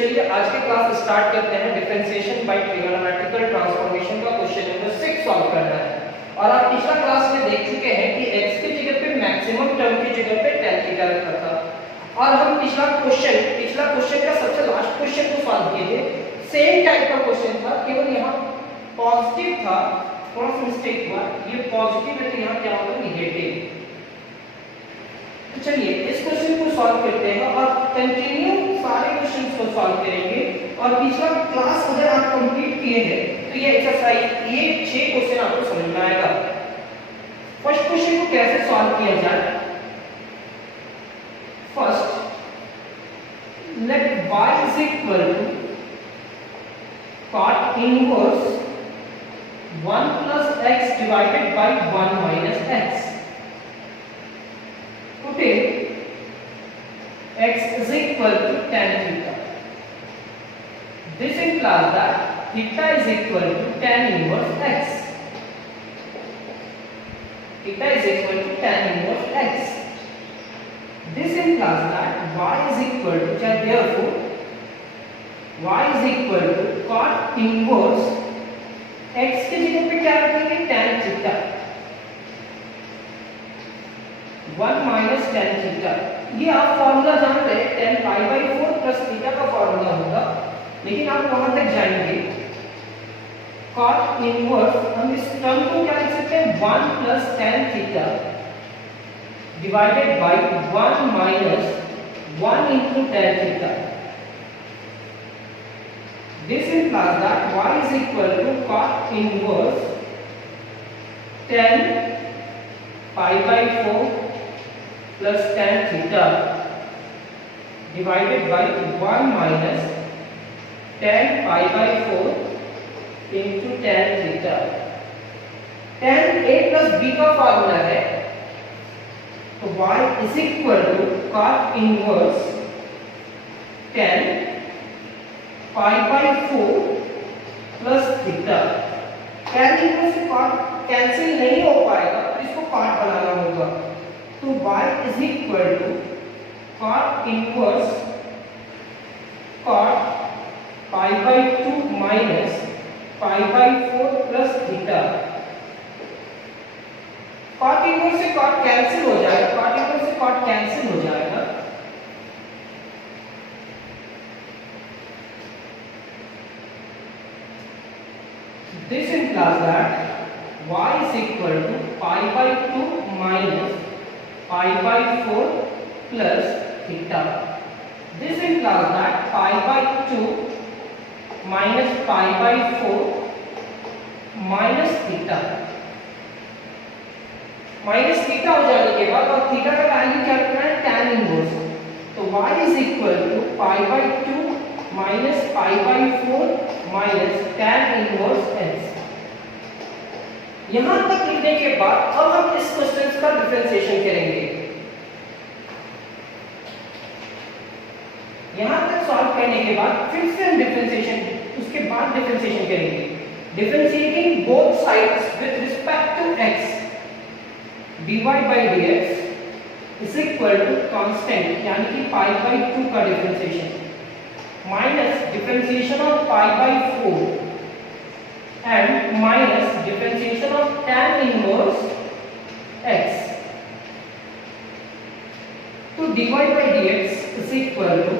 चलिए आज के क्लास स्टार्ट करते हैं। डिफरेंशिएशन बाय ट्रिगोनोमेट्रिकल ट्रांसफॉर्मेशन का क्वेश्चन नंबर 6 सॉल्व करना है। और आप पिछला क्लास में देख चुके हैं कि x की जगह पे मैक्सिमम टर्म की जगह पे tan थीटा रखा था। और हम पिछला क्वेश्चन का सबसे लास्ट क्वेश्चन को सॉल्व किए थे। सेम टाइप का क्वेश्चन था, केवल यहाँ पॉजिटिव था, थोड़ा सा मिस्टेक हुआ, ये पॉजिटिव है तो यहाँ क्या होगा नेगेटिव। तो चलिए इस क्वेश्चन को सॉल्व करते हैं और कंटिन्यू सारे क्वेश्चंस को सॉल्व करेंगे। और पिछला क्लास अगर आप कंप्लीट किए हैं तो ये एक्सरसाइज ये 6 क्वेश्चन आपको समझ में आएगा। फर्स्ट क्वेश्चन को कैसे सॉल्व किया जाए? First let y is equal to cot inverse 1 plus x divided by 1 minus x. Putting x is equal to tan theta. This implies that theta is equal to tan inverse x. Theta is equal to tan inverse x. This implies that y is equal to, therefore y is equal to cot inverse x की जगह पे क्या रखेंगे? tan theta 1 minus tan theta। ये आप formula जान रहे हैं, tan pi by 4 plus theta का फॉर्मूला होगा, लेकिन आप वहां तक जाएंगे। cot inverse हम इस टर्म को क्या लिख सकते हैं? 1 plus tan theta divided by 1 minus 1 into tan theta. This implies that y is equal to cot inverse tan pi by 4 plus tan theta divided by 1 minus tan pi by 4 into tan theta. tan a plus b का formula है, तो y is equal to cot inverse tan pi by 4 plus theta। tan inverse से cot cancel नहीं हो पाएगा तो इसको cot बनाना होगा, तो y is equal to cot inverse cot pi by 2 minus pi by 4 plus theta। cot inverse से cot cancel हो जाएगा, cot इनवर्स से cot कैंसिल हो जाएगा, this implies that y is equal to pi by 2 minus pi by 4 plus theta. This implies that pi by 2 minus pi by 4 minus theta. Minus theta हो जाने के बाद और थीटा का value क्या रखना है? tan inverse. तो y is equal to pi by 2 minus pi by 4 minus tan inverse x। यहां तक लिखने के बाद अब हम इस क्वेश्चन का डिफरेंशिएशन करेंगे। यहां तक सॉल्व करने के बाद फिर से हम डिफरेंशिएशन, उसके बाद डिफरेंशिएशन करेंगे। Differentiating both sides with respect to x, dy by dx is equal to constant यानी कि pi by 2 का differentiation minus differentiation of pi by 4 and minus differentiation of tan inverse x. तो dy by dx is equal to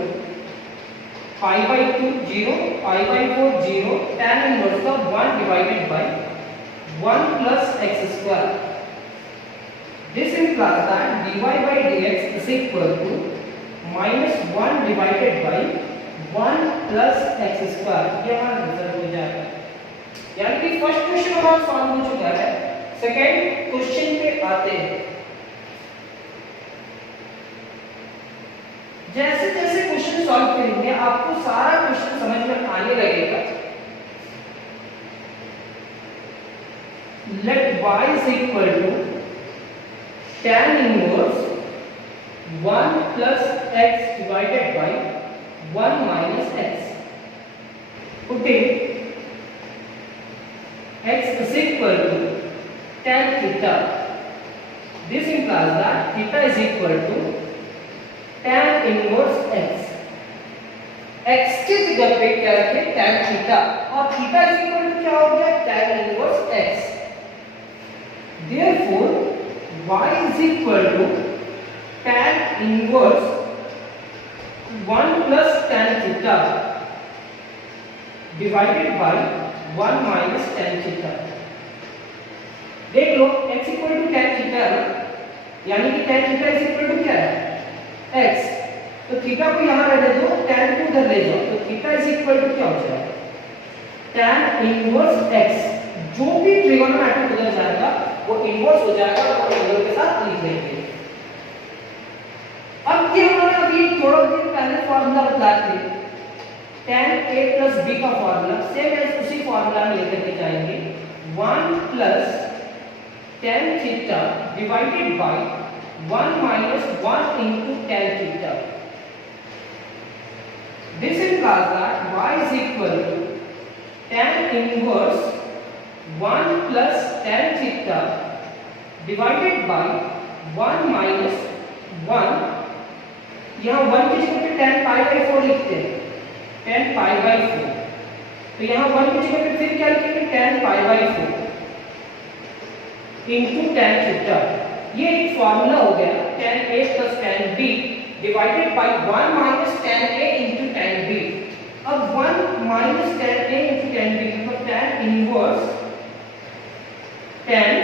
pi by 2 0, pi by 4 0, tan inverse का 1 divided by 1 plus x square. This implies that dy by dx is equal to minus 1 divided by 1 plus x square। ये हमारा result हो जाएगा। यानी कि first question हमारा solve हो चुका है। सेकंड क्वेश्चन पे आते हैं। जैसे जैसे क्वेश्चन सॉल्व करेंगे आपको सारा क्वेश्चन समझ में आने लगेगा। Let y is equal to tan inverse 1 plus x divided by 1 minus x. Putting x is equal to tan theta. This implies that theta is equal to tan inverse x. x की जगह पे क्या रखें tan theta, और theta is equal to क्या हो गया tan inverse x। therefore y is equal to tan inverse 1 plus tan theta divided by 1 minus tan theta। देख लो x equal to tan theta है, यानी कि tan theta is equal to क्या है x, तो थीटा को यहां रहने दो, tan को उधर ले जाओ, तो थीटा इज इक्वल टू क्या हो जाएगा tan इनवर्स x। जो भी ट्रिगोनोमेट्रिक उधर जाएगा वो इनवर्स हो जाएगा और एंगल के साथ लिख लेंगे। अब ये हमारा अभी थोड़ा दिन पहले फार्मूला बताए थे tan a plus b का फार्मूला, सेम एज उसी फार्मूला में लेकर के जाएंगे 1 plus tan theta divided by 1 minus 1 into tan theta। This implies that y is equal to tan inverse 1 plus tan theta divided by 1 minus 1, यहाँ 1 की जगह पे tan pi by 4 लिखते हैं, tan pi by 4, तो यहाँ 1 की जगह पे फिर क्या लिखेंगे tan pi by 4 into tan theta। ये एक फार्मूला हो गया tan a plus tan b divided by 1 minus tan a into tan b। अब 1 minus tan a into tan b मतलब tan inverse tan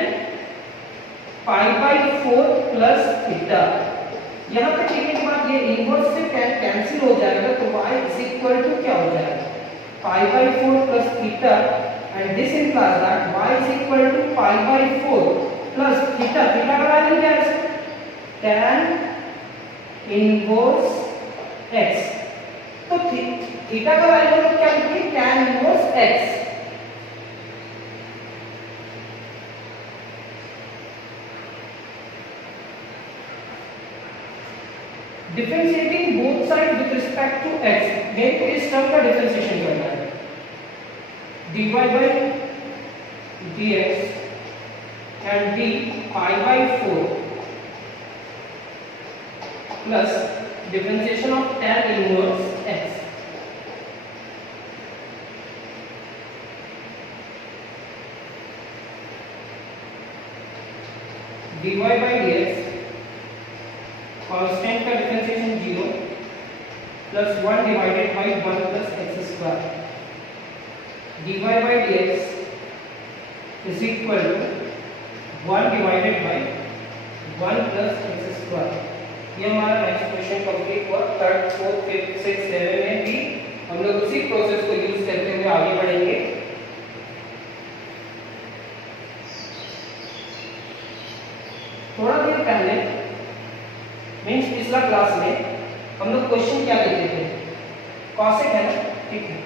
pi by 4 plus theta। यहाँ पे लिखने के बाद ये इनवर्स से tan कैंसिल हो जाएगा, तो y is equal to क्या हो जाएगा pi by 4 plus theta, and this implies that y is equal to pi by 4 plus theta। Theta का वैल्यू क्या है tan इनवर्स x, तो थीटा का वैल्यू हम क्या लिखेंगे tan inverse x। Differentiating both side with respect to x, मेरे को इस टर्म का डिफरेंशिएशन करना है dy by dx and d pi by 4 plus differentiation of tan inverse x। dy by dx constant का differentiation 0 plus 1 divided by 1 plus x square, dy by dx is equal to 1 divided by 1 plus x square. ये हमारा next question complete हुआ। Third, fourth, fifth, sixth, seven में भी हम लोग उसी process को यूज करते हुए आगे बढ़ेंगे। थोड़ा देर पहले मीन्स पिछला क्लास में हम लोग क्वेश्चन क्या देते थे, कॉसेक है ना, ठीक है।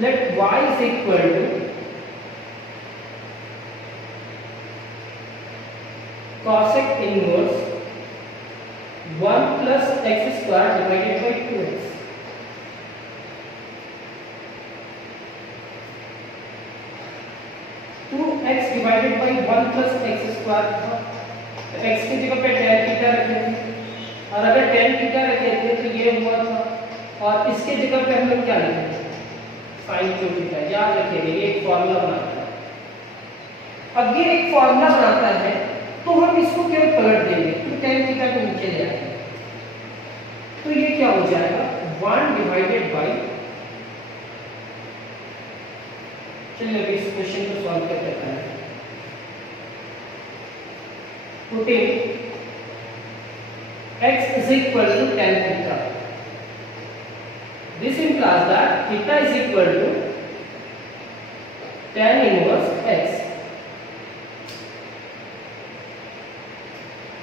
Let y is equal to cosec inverse 1 plus x square divided by 2x। x divided by 1 plus x square, तो x की जगह पे tan थीटा रखेंगे, और अगर tan थीटा रखे थे तो ये हुआ था, और इसके जगह पे हम लोग क्या लिखेंगे sin क्यू थीटा। याद रखिएगा ये एक फॉर्मूला बनाता है। अब ये एक फॉर्मूला बनाता है तो हम इसको केवल पलट देंगे, तो tan थीटा को नीचे ले आएंगे, तो ये क्या हो जाएगा 1 डिवाइडेड बाय, चलिए अभी इस क्वेश्चन को सॉल्व करते हैं। Putting x is equal to tan theta, this implies that theta is equal to tan inverse x।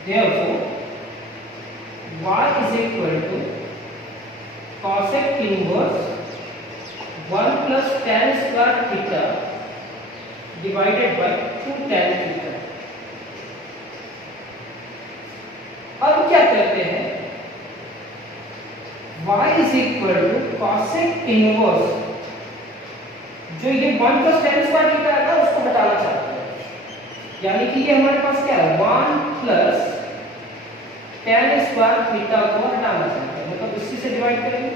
Therefore y is equal to cosec inverse 1 plus tan square theta divided by 2 tan theta। अब क्या करते हैं, y is equal to cosec inverse, जो ये 1 plus tan square theta है ना उसको हटाना चाहते हैं, यानी कि ये हमारे पास क्या है 1 plus tan स्क्वायर थीटा को हटाना चाहते हैं, मतलब इसी से डिवाइड करेंगे,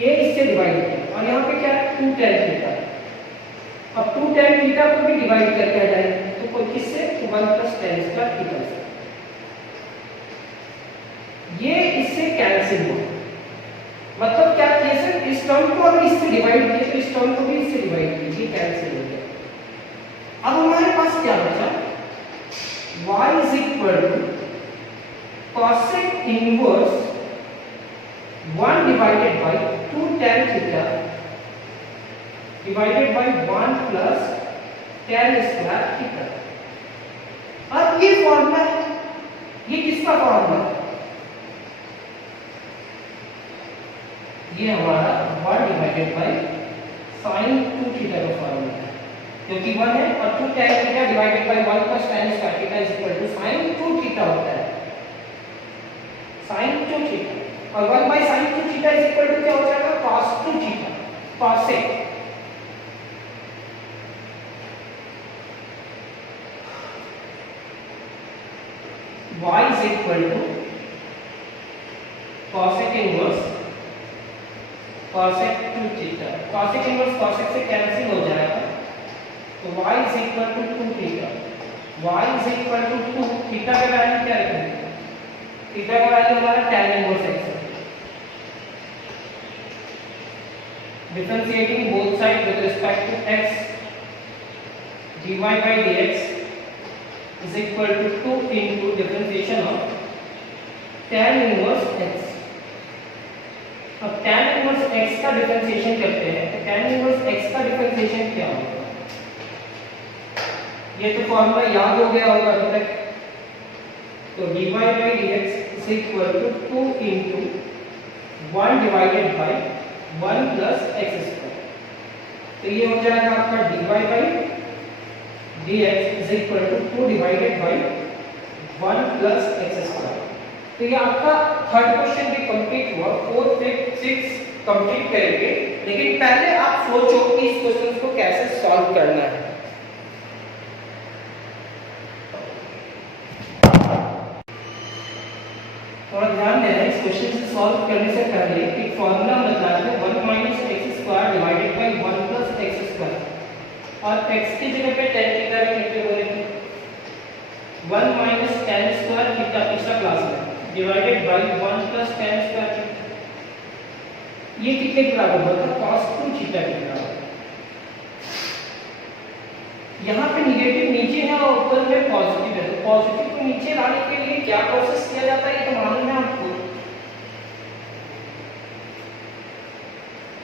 ये इससे डिवाइड किया और यहाँ पे क्या है 2 tan थीटा। अब 2 tan थीटा को भी डिवाइड करके हटाएंगे तो कोई किससे 1 प्लस tan स्क्वायर थीटा से, ये इससे कैंसिल हुआ। मतलब क्या किया सर, इस टर्म को अगर इससे डिवाइड किया तो इस टर्म को भी इससे डिवाइड किया, ये कैंसिल हो गया। अब हमारे पास क्या बचा, y is equal to cosec inverse 1 divided by 2 tan theta divided by 1 plus tan square theta। अब ये फॉर्मूला है, ये किसका फॉर्मूला है, ये हमारा 1 डिवाइडेड बाय sin 2 थीटा का फॉर्मूला है, क्योंकि 1 है और 2 tan theta divided by 1 plus tan square theta is equal to sin 2 theta होता है, sin 2 थीटा, और 1 by sin 2 theta is equal to क्या हो जाएगा cos 2 theta, cosec y is equal to cosec inverse cosec 2 theta, cosec inverse cosec से cancel हो जाएगा तो y is equal to 2 theta, y is equal to 2 theta का value क्या रखेंगे, थीटा का वैल्यू हमारा tan इनवर्स x है। Differentiating both side with respect to x, dy by dx is equal to 2 into differentiation of tan inverse x। अब tan inverse x का differentiation करते हैं तो tan इनवर्स x का differentiation क्या होगा, ये तो फॉर्मूला याद हो गया होगा अभी तक, तो dy by dx is equal to 2 into 1 divided by 1 plus x square, तो ये हो जाएगा आपका dy by dx is equal to 2 divided by 1 plus x square। तो ये आपका थर्ड क्वेश्चन भी कंप्लीट हुआ, फोर्थ फिफ्थ सिक्स कंप्लीट करेंगे, लेकिन पहले आप सोचो कि इस क्वेश्चन को कैसे सॉल्व करना है। थोड़ा ध्यान देना, इस क्वेश्चन से सॉल्व करने से पहले एक फॉर्मूला बता दें, 1 minus x square divided by 1 plus x square, और x की जगह पे tan थीटा रख के बोलेंगे 1 माइनस tan स्क्वायर थीटा पिछला क्लास में divided by 1 plus tan square theta, ये कितने के बराबर होगा cos 2 थीटा के बराबर। यहाँ पे निगेटिव नीचे है और ऊपर में पॉजिटिव है, तो पॉजिटिव को नीचे लाने के लिए क्या प्रोसेस किया जाता है ये तो मालूम है आपको,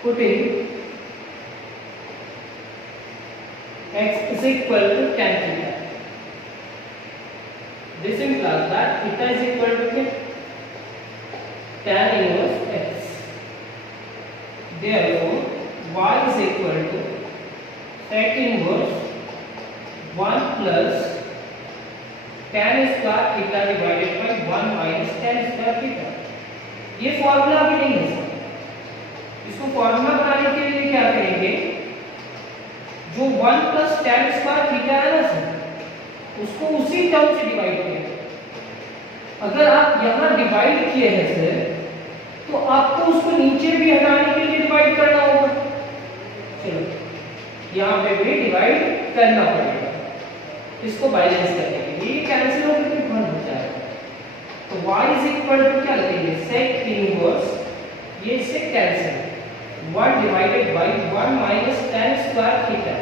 putting x is equal to tan theta, this implies that theta is equal to tan inverse x, therefore y is equal to sec inverse 1 plus tan square theta divided by 1 minus tan square theta। ये formula अभी नहीं है sir, इसको formula बनाने के लिए क्या करेंगे, जो 1 प्लस tan स्क्वायर थीटा है ना सर, उसको उसी टर्म से डिवाइड करेंगे। अगर आप यहाँ डिवाइड किए हैं सर, तो आपको उसको नीचे भी हटाने के लिए डिवाइड करना होगा, चलो यहाँ पे भी डिवाइड करना पड़ेगा, इसको बैलेंस करने के लिए कैंसिल होकर के 1 हो जाएगा, तो y इज इक्वल टू क्या लिखेंगे sec इनवर्स, ये इससे cancel 1 divided by 1 minus tan square theta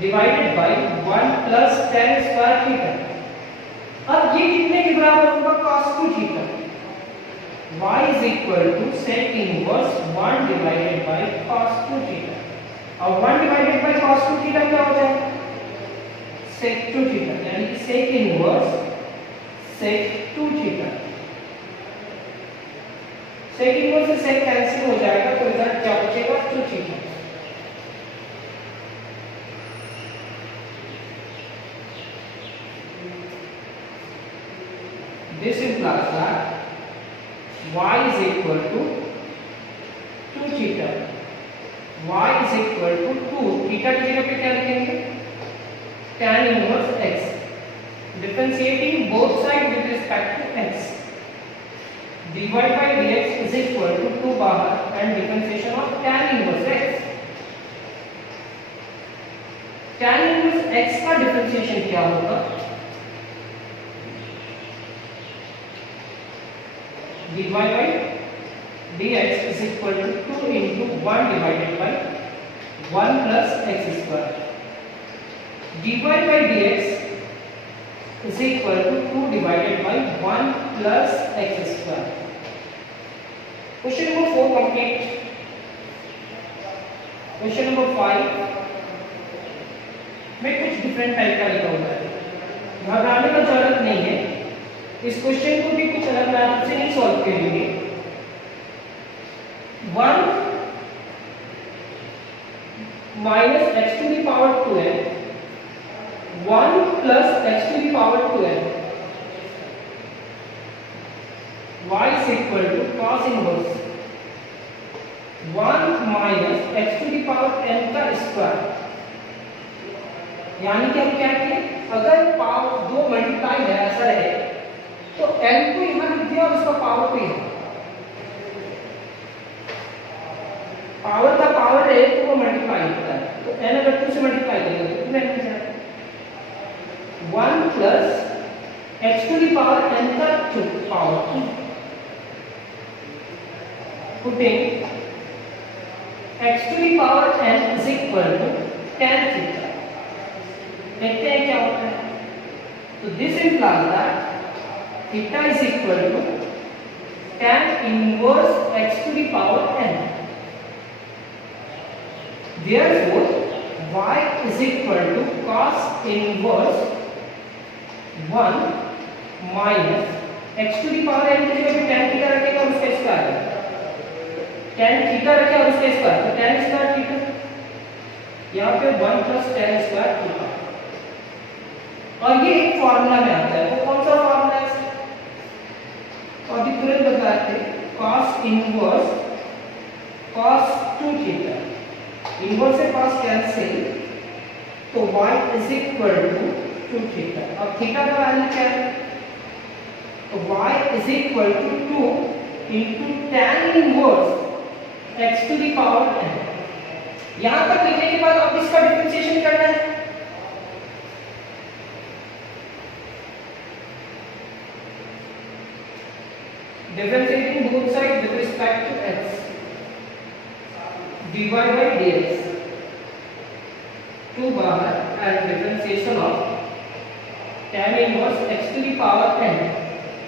divided by 1 plus tan square theta. अब ये कितने के बराबर होगा cos 2 theta, y is equal to sec inverse 1 divided by cos 2 theta, और 1 डिवाइडेड बाय cos 2 थीटा क्या हो जाएगा sec 2 थीटा, यानी कि sec inverse sec 2 theta, sec inverse से sec कैंसिल हो जाएगा तो रिजल्ट क्या बचेगा 2 theta. This implies that y is equal to 2 theta, y is equal to 2 theta की जगह पे क्या लिखेंगे tan inverse x, differentiating both sides with respect to x, dy by dx is equal to 2 बाहर and differentiation of tan inverse x. tan inverse x का differentiation क्या होगा? dy by dx is equal to 2 into 1 divided by 1 plus x square. dy by dx is equal to 2 divided by 1 plus x square. Question number 4 complete. Question number 5 में कुछ different type का लिखा हुआ है, घबराने का जरूरत नहीं है। इस क्वेश्चन को भी कुछ अलग मेथड से नहीं सॉल्व करेंगे। 1 minus x to the power 2n, 1 plus x to the power 2n, y is equal to cos inverse 1 minus x to the power n का स्क्वायर। यानी कि हम क्या किए, अगर पावर 2 मल्टीप्लाई है ऐसा रहे तो n को यहां लिख दिया और उसका पावर को यहां, पावर का पावर है तो वो मल्टीप्लाई होता है, तो n अगर 2 से मल्टीप्लाई करेंगे तो कितना हो जाएगा 1 plus x to the power n का power 2, putting x to the power n is equal to tan theta. देखते हैं क्या होता है। तो this implies that theta is equal to tan inverse x to the power n। Therefore, y is equal to cos inverse 1 minus x to the power n की जगह पे tan theta रखेगा और उसका स्क्वायर, tan थीटा रखे और उसका square, तो tan स्क्वायर थीटा, यहाँ पे 1 प्लस tan स्क्वायर थीटा, और ये एक फॉर्मूला में आता है। वो कौन सा फॉर्मूला है? और भी तुरंत बताते हैं, cos inverse cos 2 theta, inverse से cos कैंसिल, तो y is equal to 2 theta. अब थीटा का वैल्यू क्या है? तो y is equal to 2 into tan inverse x to the power n। यहां तक लिखने के बाद अब इसका डिफरेंशिएशन करना है। Differentiating both sides with respect to x, dy by dx 2 बाहर and differentiation of tan inverse x to the power n।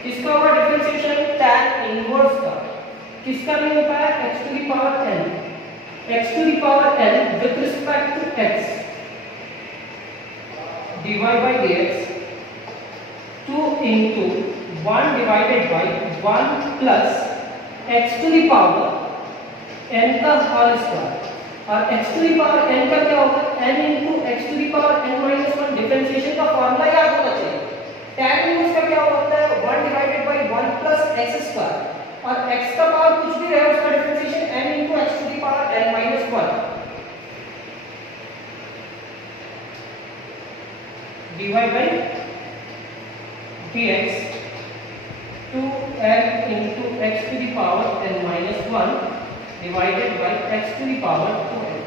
किसका होगा डिफरेंशिएशन? tan इनवर्स का। किसका नहीं होता है? x to the power n, x to the power n with respect to x, dy by dx 2 into 1 divided by 1 plus x to the power n का whole square, और x to the power n का क्या होगा? n into x to the power n minus 1। Differentiation का formula याद होना चाहिए। tan inverse का क्या होता है? 1 divided by 1 plus x square, और x का पावर कुछ भी रहे उसका differentiation n into x to the power n minus 1, dy by dx 2n into x to the power n minus 1 divided by x to the power 2n।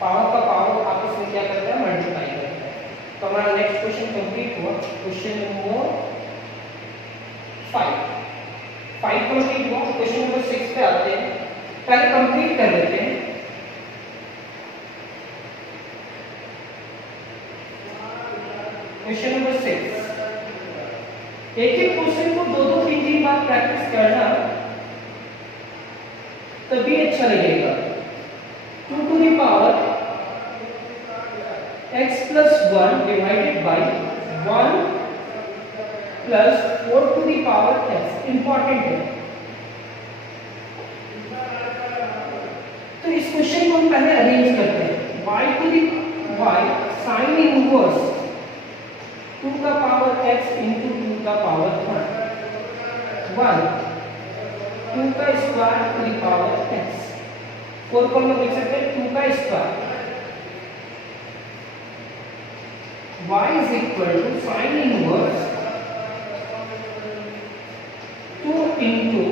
Power का power आपस में क्या करता है? मल्टीप्लाई करता है। तो हमारा नेक्स्ट क्वेश्चन कंप्लीट हुआ। क्वेश्चन नंबर 5 कंप्लीट हुआ। क्वेश्चन नंबर 6 पे आते हैं। पहले कंप्लीट कर लेते हैं। क्वेश्चन नंबर 6, एक एक क्वेश्चन को 2-3 बार प्रैक्टिस करना तभी अच्छा लगेगा। 2 to the power x plus 1 divided by 1 plus 4 to the power x important है। तो इस क्वेश्चन को हम पहले अरेंज करते हैं। y to the y sin inverse 2 का पावर x into 2 का पावर 1 2 का square to the power x। 4 को हम लिख सकते हैं 2 का square y is equal to sin inverse 2 into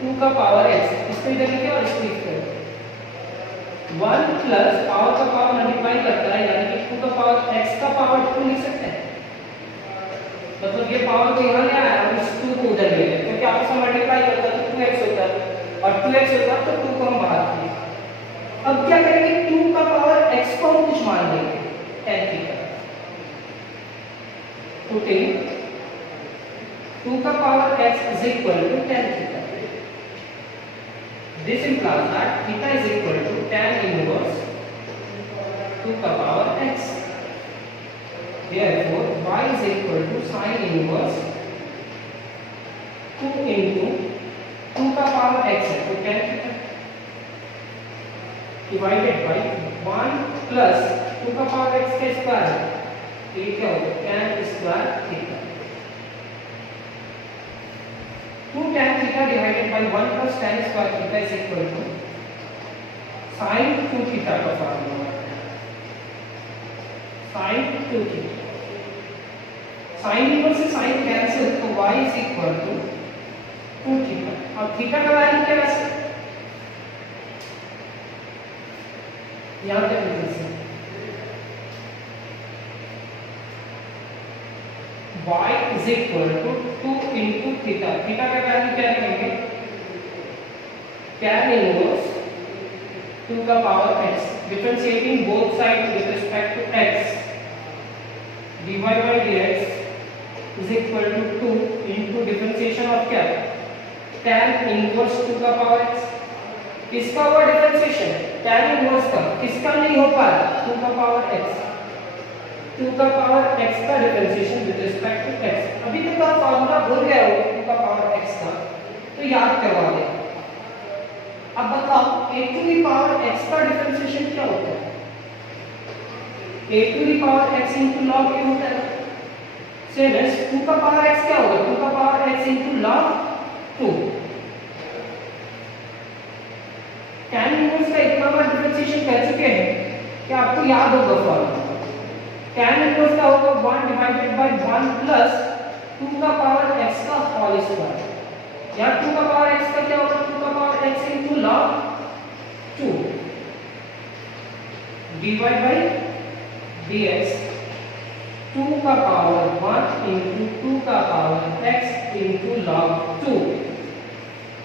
2 का पावर x, इसको इधर लिखे और इसको इधर 1 प्लस पावर का पावर मल्टीप्लाई करता है, यानी कि 2 का पावर x का पावर 2 लिख सकते हैं। मतलब ये पावर को यहाँ ले आया और इस 2 को उधर ले गए, क्योंकि आपस में मल्टीप्लाई करता है तो 2x होता है और 2x होता है तो 2 को हम बाहर किए। अब क्या करेंगे, 2 का पावर x को हम कुछ मान लेंगे tan थीटा, पुटिंग 2 का power x is equal to tan theta. This implies that theta is equal to tan inverse 2 का power x. Therefore, y is equal to sin inverse 2 into 2 का power x है तो tan theta divided by 1 plus 2 का power x का square है तो ये क्या होगा, tan square theta. 2 tan theta divided by 1 plus tan square theta is equal to sin 2 theta का फार्मूला है, sin 2 theta। sin इनवर्स से sin कैंसिल तो y is equal to 2 theta। अब थीटा का वैल्यू क्या है, यहाँ पे लिख सकते y is equal to 2 into theta। Theta का वैल्यू क्या रखेंगे, tan inverse 2 का power x, differentiating both side with respect to x, dy by dx is equal to 2 into differentiation of क्या, tan inverse 2 का पावर x। किसका हुआ differentiation, tan inverse का, किसका नहीं हो पा रहा, 2 का पावर x, 2 का पावर x का differentiation with respect to x। अभी तक का फार्मूला भूल गए हो 2 का पावर x का, तो याद करवा दे। अब बताओ a to the power x का डिफरेंशिएशन क्या होता है, a to the power x into log a होता है। सेम है 2 का पावर x क्या होगा, 2 का power x into log 2। tan inverse का इतना बार डिफरेंशिएशन कर चुके हैं कि आपको याद होगा फॉर्मूला। tan इनवर्स का होगा 1 डिवाइडेड बाय 1 प्लस 2 का पावर x का होल स्क्वायर। यहाँ 2 का पावर x का क्या होगा, 2 का power x into log 2 dy by dx 2 का पावर 1 into 2 का power x into log 2।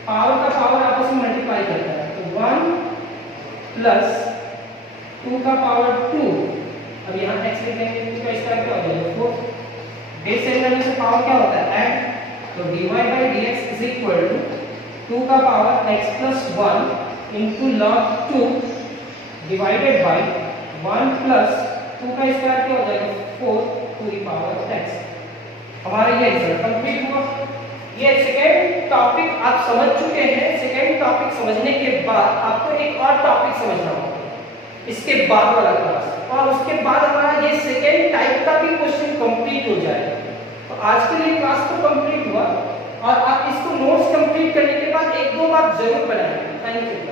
Power का पावर आपस में मल्टीप्लाई करता है तो 1 प्लस 2 का पावर 2। अब यहाँ x लिख देंगे, 2 का स्क्वायर क्या हो जाएगा 4। बेस से लेने से पावर क्या होता है ऐड, तो dy by dx is equal to 2 का power x plus 1 into log 2 divided by 1 plus 2 का स्क्वायर क्या हो जाएगा 4 to the power x। हमारा ये रिजल्ट कंप्लीट हुआ। ये सेकेंड टॉपिक आप समझ चुके हैं। सेकेंड टॉपिक समझने के बाद आपको एक और टॉपिक समझना होगा इसके बाद वाला क्लास, और उसके बाद हमारा ये सेकेंड टाइप का भी क्वेश्चन कंप्लीट हो जाएगा। तो आज के लिए क्लास तो कंप्लीट हुआ, और आप इसको नोट्स कंप्लीट करने के बाद 1-2 बार जरूर बनाएंगे। Thank you.